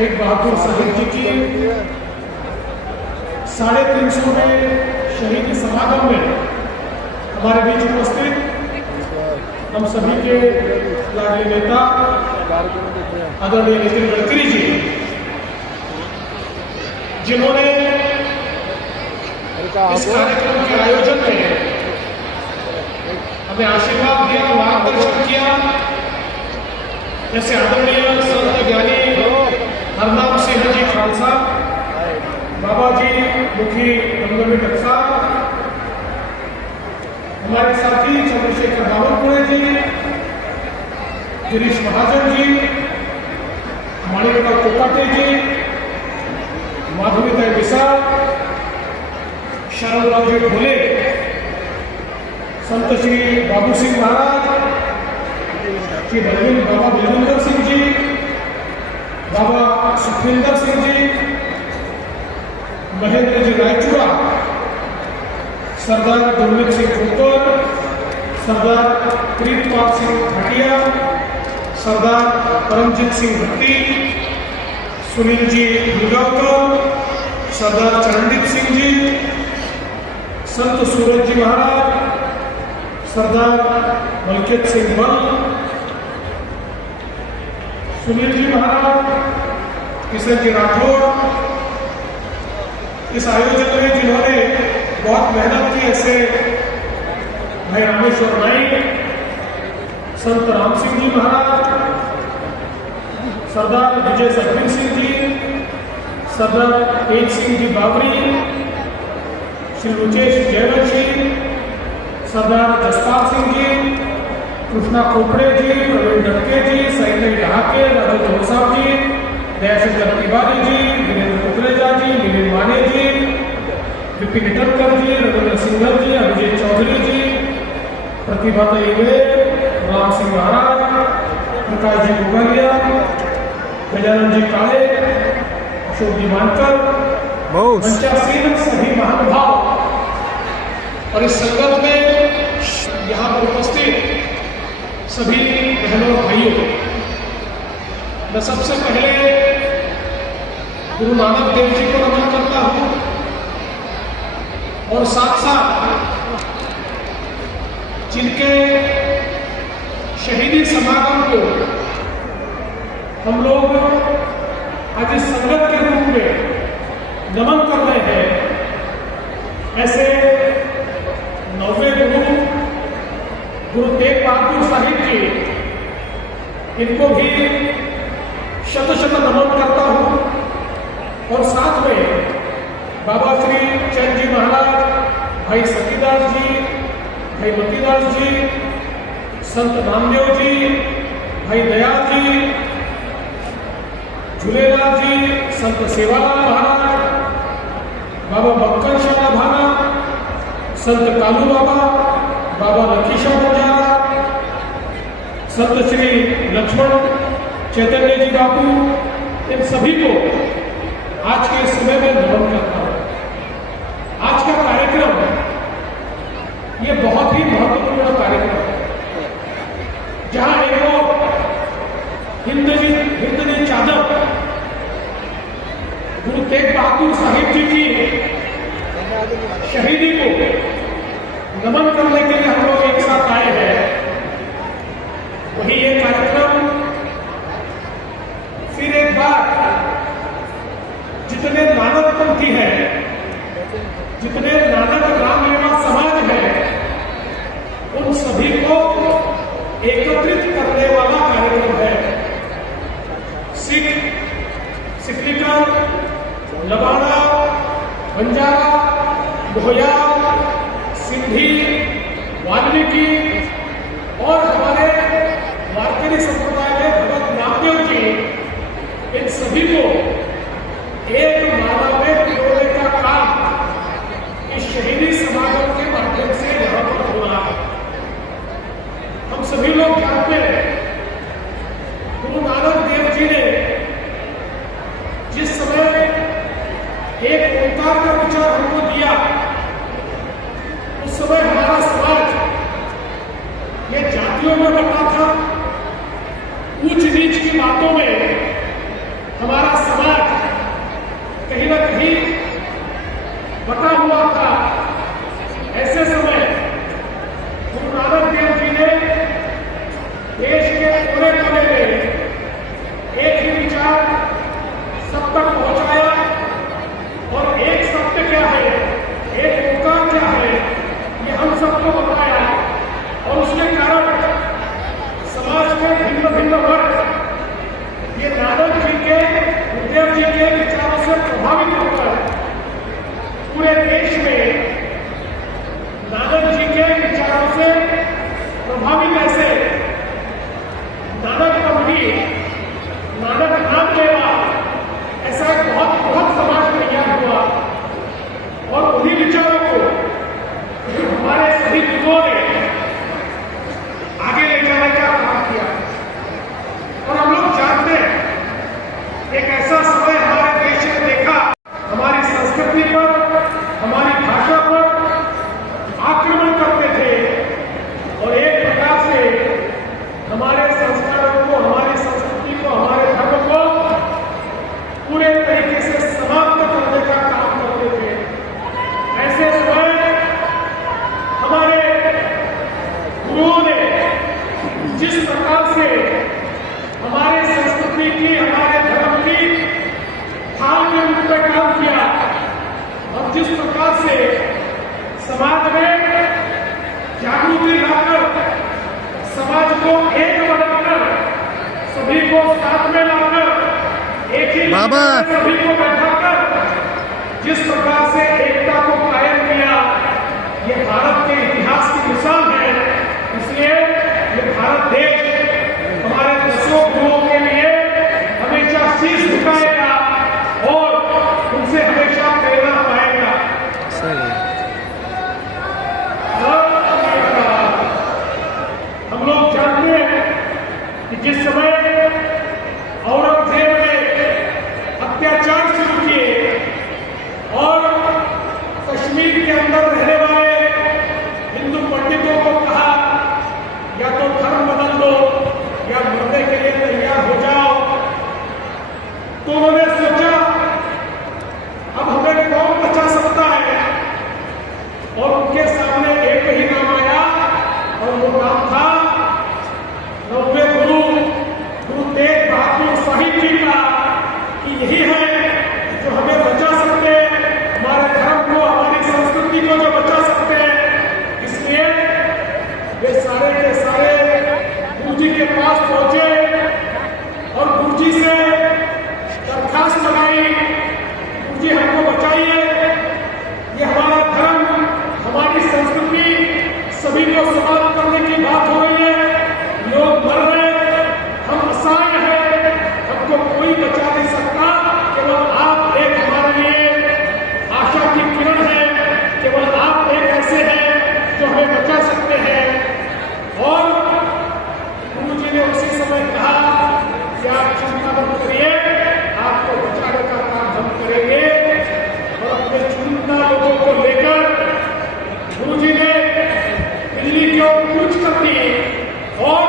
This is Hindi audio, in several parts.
तेग बहादुर साहिब जी की 350वें शहीदी समागम में हमारे बीच उपस्थित हम सभी के लाडले नेता आदरणीय नितिन गडकरी जी, जिन्होंने इस कार्यक्रम के आयोजन में हमें आशीर्वाद दिया, मार्गदर्शन किया, जैसे आदरणीय संत ज्ञानी हरनाम सिंह जी खालसा, बाबा जी मुखी रंगवी टक्सा, हमारे साथी चंद्रशेखर बावनकुळे जी, गिरीश महाजन जी, माणिकराव कोकाटे जी, माधुरीताई विशाल, शरणरावजी ढोले, संत श्री बाबू सिंह महाराज, श्री बाबा बलविंदर सिंह जी, बाबा सुखविंदर सिंह जी, महेंद्र जी रायचूरा, सरदार गुरमीत सिंह खोतर, सरदार प्रीतपाल सिंह भाटिया, सरदार परमजीत सिंह भट्टी, सुनील जी दुर्गावकर, सरदार चरणदीप सिंह जी, संत सूरज जी महाराज, सरदार मलकेत सिंह बल, सुनील जी महाराज, किशन जी राठौर, इस आयोजन में जिन्होंने बहुत मेहनत की, ऐसे भाई रामेश्वर नाइक, संत राम सिंह जी महाराज, सरदार विजय सतवीर सिंह जी, सरदार तेज सिंह जी बाबरी, श्री रुचेश जयवंशी, सरदार जसपाल सिंह जी, कृष्णा खोपड़े जी, प्रवीण डटके जी, सैनी ढाके, राघव चौसाब जी, दयाशंकर तिवारी जी, वीरेंद्र कुकरेजा जी, मिलिंद माने जी, विपिन इटनकर जी, रविंद्र सिंघल जी, अभिजीत चौधरी जी, प्रतिभाता इंगड़े, राम सिंह महाराज, प्रकाश जी गुगलिया, गजानन जी काले, अशोक जी मानकर, मंचासीन सभी महानुभाव और इस संगत में यहाँ पर उपस्थित सभी बहनों और भाइयों, मैं सबसे पहले गुरु नानक देव जी को नमन करता हूँ और साथ साथ जिनके शहीदी समागम को हम लोग आज इस संगत के रूप में नमन कर रहे हैं, ऐसे 9वें गुरु तेग बहादुर साहिब जी, इनको भी शत शत नमन करता हूँ और साथ में बाबा श्री चंद जी महाराज, भाई सतीदास जी, भाई मतीदास जी, संत नामदेव जी, भाई दयाल जी, झूलेलाल जी, संत सेवालाल महाराज, बाबा बक्कर शाह भाना, संत कालू बाबा, बाबा लखीशाह बंजारा, संत श्री लक्ष्मण चैतन्य जी बापू, इन सभी को आज के समय में नमन करता हूं। आज का कार्यक्रम ये बहुत ही महत्वपूर्ण कार्यक्रम है, जहां एक हिंदवी चादर गुरु तेग बहादुर साहिब जी की शहीदी को नमन करने के लिए हम लोग एक साथ आए हैं। वही ये कार्यक्रम फिर एक बार जितने नानकपंथी हैं, जितने नानक रामलीला समाज है, उन सभी को एकत्रित करने वाला कार्यक्रम है। सिख, सिखलिकल, लबाड़ा, बंजारा, मोहयाल, सिंधी, वाल्मीकि और हमारे वारकरी संप्रदाय में भगत नामदेव जी, इन सभी को एक माला में पिरोने का काम इस शहीदी समागम के माध्यम से यहाँ पर हो रहा है। हम सभी लोग जानते हैं गुरु नानक देव जी ने जिस समय एक ओंकार का विचार हमको दिया, उस समय हमारा समाज ये जातियों में बटा था, ऊंच नीच की बातों में बटा हुआ था, ऐसे समय गुरु नानक देव जी ने देश के कोने कोने में एक ही विचार सब तक पहुंचाया और एक सत्य क्या है, एक ओंकार क्या है, ये हम सबको बताया। और उसके कारण समाज में भिन्न भिन्न वर्ग ये नानक जी के, गुरुदेव जी के विचारों से प्रभावित होकर पूरे देश में नानक जी के विचारों से प्रभावित ऐसे नानक पंथी, नानक नाम लेवा, ऐसा एक बहुत बहुत समाज तैयार हुआ। और उन्हीं विचारों को हमारे सभी गुरुओं ने आगे ले जाने का काम किया। और हम लोग जानते हैं एक ऐसा समय हमारे देश ने देखा, हमारी संस्कृति पर, हमारी भाषा पर आक्रमण करते थे और एक प्रकार से हमारे संस्कारों को, हमारी संस्कृति को, हमारे धर्म को पूरे तरीके से समाप्त करने का काम करते थे। ऐसे समय हमारे गुरुओं ने जिस प्रकार से हमारे संस्कृति की, हमारे धर्म की ढाल के रूप में काम किया और जिस प्रकार से समाज में जागृति लाकर, समाज को एक बनाकर, सभी को साथ में लाकर, एक ही सभी को बैठाकर जिस प्रकार से एकता को कायम किया, ये भारत के इतिहास की मिसाल है। इसलिए ये भारत देश हमारे दसों गुरुओं के लिए हमेशा शीश झुकाएगा और उनसे हमेशा प्रेरणा पाएगा। हम लोग जानते हैं कि जिस समय औरंगजेब ने अत्याचार शुरू किए और कश्मीर के अंदर रहने वाले हिंदू पंडितों को कहा या तो धर्म बदल दो या मरने के लिए तैयार हो जाओ, तो उन्होंने सोचा अब हमें कौन बचा सकता है। और उनके सामने एक ही नाम आया और वो नाम था नौवे गुरु तेग बहादुर साहिब जी का, कि यही है जो हमें बचा सकते हैं, हमारे धर्म को, हमारी संस्कृति को जो बचा सकते हैं। इसलिए वे सारे के सारे गुरु जी के पास पहुंचे और गुरु जी से दरखास्त लगाई, गुरु जी हमको बचाइए, ये हमारा धर्म, हमारी संस्कृति सभी को समाप्त करने की बात हो रही है, लोग मर रहे हैं, हम असहाय हैं, हमको कोई बचा नहीं सकता, केवल आप एक हमारे लिए आशा की किरण है, केवल आप एक ऐसे हैं जो हमें बचा सकते हैं। और गुरु जी ने उसी समय कहा कि आप चिंता मत करिए, आपको बचाने का काम हम करेंगे। और अपने चुनिंदा लोगों को लेकर गुरु जी ने दिल्ली की ओर कूच कर दी और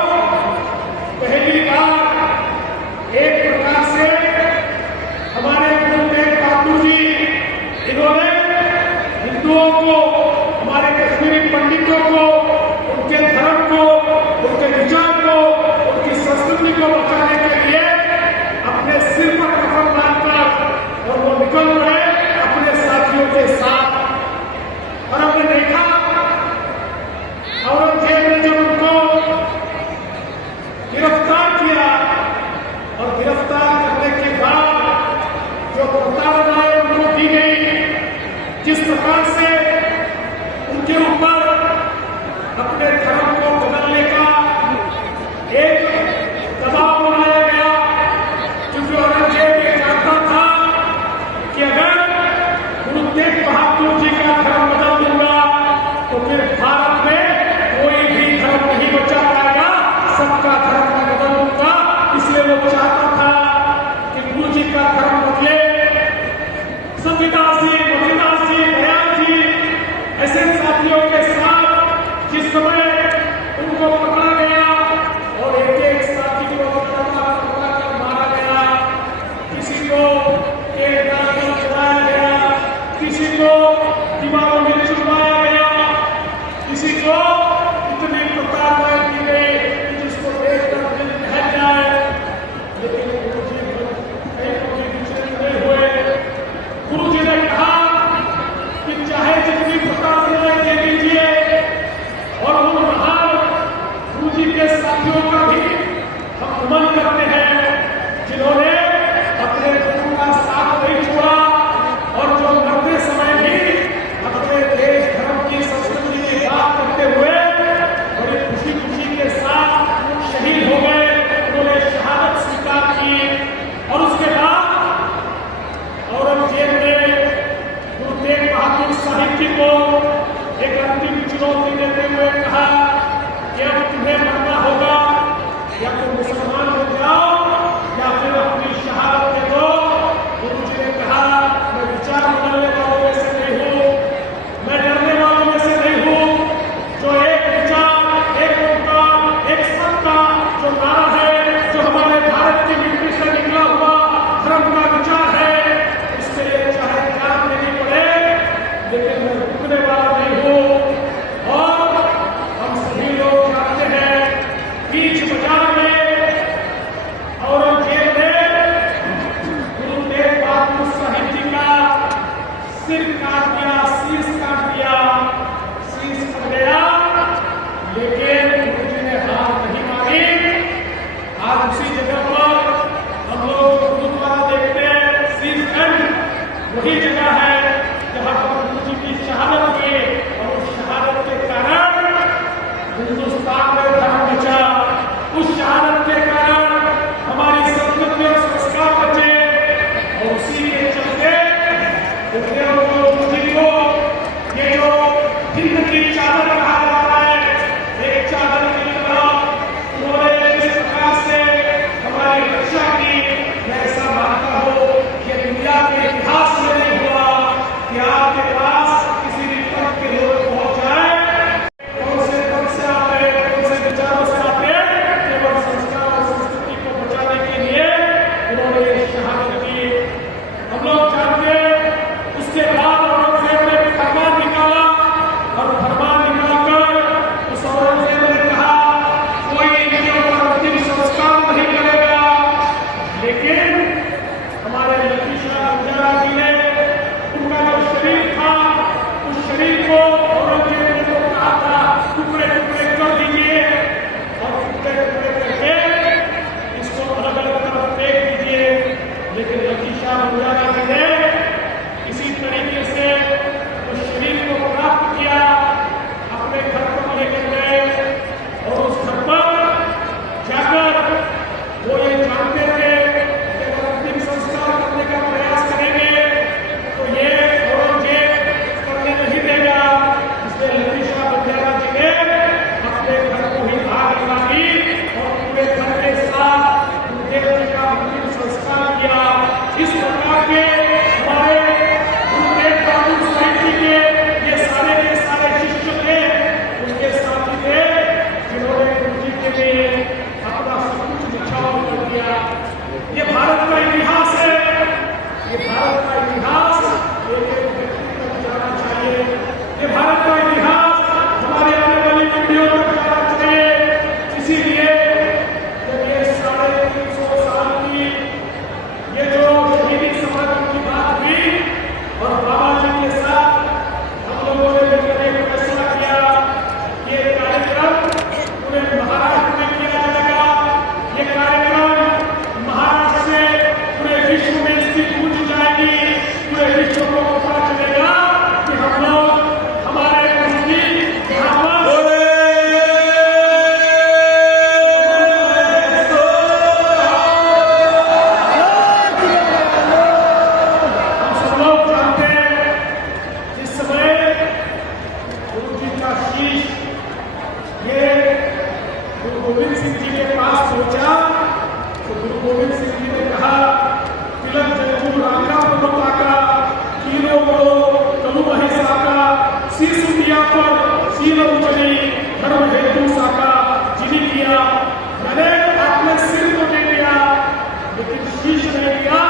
पहली बार एक प्रकार से हमारे गुरु तेग बहादुर जी, इन्होंने हिंदुओं को, हमारे कश्मीरी पंडितों को, उनके धर्म को, उनके विचार को, उनकी संस्कृति को बचाने के लिए अपने सिर पर कफन बांधकर और वो निकल पड़े अपने साथियों के साथ। और हमने देखा औरंगजेब ने जब उनको गिरफ्तार किया और गिरफ्तार करने के बाद जो प्रताड़नाएं उनको दी गई, जिस प्रकार से उनके ऊपर अपने धर्म को बदलने का एक दबाव बनाया गया, क्योंकि औरंगजेब ये जानता था कि अगर गुरु तेग बहादुर जी का धर्म बदल दूंगा तो फिर भारत में कोई भी धर्म नहीं बचा पाएगा, सबका धर्म मैं बदल दूंगा। इसलिए वो चाहता था कि गुरु जी का धर्म बदले। सत्यदास जी, मोतीदास जी, दयाल जी, ऐसे साथियों के साथ जिस समय उनको पकड़ा गया और एक एक साथी को पकड़ा कर मारा गया, किसी को एक दांत में चलाया गया, किसी को हासिल की। हम लोग जानते हैं उसके बाद औरंगजेब ने फरमान निकाला और फरमान निकालकर उस औरंगजेब ने कहा कोई इनके ऊपर अंतिम संस्कार नहीं करेगा, लेकिन हमारे लकी शाह बंजारा जी ने उनका जो शरीर था उस शरीर को औरंगजेब ने तो कहा था टुकड़े टुकड़े कर दीजिए और टुकड़े टुकड़े करके इसको अलग अलग तरफ फेंक दीजिए, लेकिन लकी शाह बंजारा जी ने इसी तरीके से उस शरीर को प्राप्त किया, अपने घर पर लेकर गए और उस घर पर जाकर वो ये जानते थे कि अगर अंतिम संस्कार करने का प्रयास करेंगे तो ये औरंगजेब करने नहीं देगा, इसलिए लकी शाह बंजारा जी ने अपने घर को ही आग लगा दी और पूरे घर के साथ गुरुदेव जी का अंतिम संस्कार किया। इस प्रकार के हमारे गुरुदेव बहादुर साहिब जी के ये सारे शिष्य थे, उनके साथी थे जिन्होंने गुरु जी के लिए अपना सब कुछ निछावर कर दिया। ये भारत का इतिहास है, ये भारत का इतिहास एक एक व्यक्ति तक जाना चाहिए, ये भारत का इतिहास हमारे आने वाली पीढ़ियों तक जाना चाहिए। इसीलिए जब ये 350 साल की ये जो शहीदी समागम की बात हुई और बाबा जी के साथ हम लोगों ने मिलकर एक फैसला किया, ये कार्यक्रम पूरे महाराष्ट्र में किया जाएगा, ये कार्यक्रम महाराष्ट्र से पूरे विश्व में इसकी गूंज जाएगी, पूरे विश्व को पता चलेगा कि हम लोग हमारे गुरु जी यहाँ पर हम सब लोग जानते हैं जिस समय गुरु जी का शीश ये गुरु गोविंद सिंह जी के पास पहुंचा तो गुरु गोविंद सिंह जी ने कहा तिलक जयपुर राका प्रभुता कीरो बड़ो कलु महिषाका शीश दिया पर शील उचली धर्म हेतु साका जिनी किया। मैंने अपने सिर को दे दिया लेकिन शीश नहीं दिया,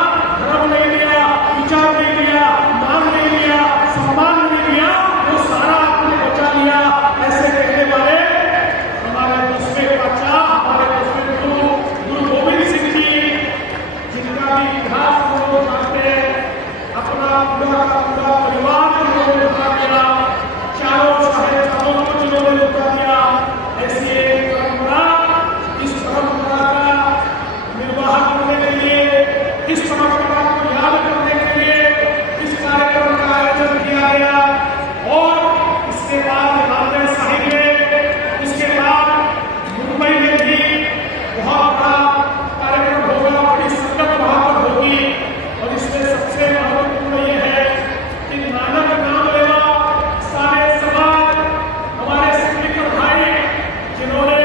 धर्म नहीं दिया, विचार नहीं दिया, मान नहीं दिया, सम्मान नहीं दिया, वो सारा आपने बचा लिया। ऐसे कहने वाले हमारे दूसरे बादशाह, हमारे दूसरे गुरु गुरु गोविंद सिंह जी, जिनका भी इतिहास हम लोग जानते हैं, अपना पूरा का पूरा परिवार उन्होंने लुटा दिया, चारों साहेबजादों को जिन्होंने लुटा दिया। ऐसी एक परंपरा, इस परंपरा का निर्वाह करने के लिए, इस परंपरा को याद करने के लिए इस कार्यक्रम का आयोजन किया गया। और इसके बाद नांदेड़ साहिब में, इसके बाद मुंबई में भी बहुत बड़ा कार्यक्रम होगा, बड़ी संगत वहां पर होगी। और इसमें सबसे महत्वपूर्ण ये है कि नानक नाम लेना सारे समाज, हमारे सिख भाई जिन्होंने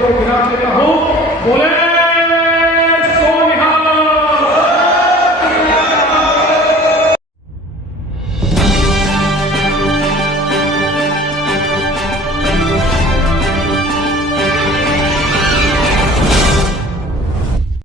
को गिरा देता हूँ। बोले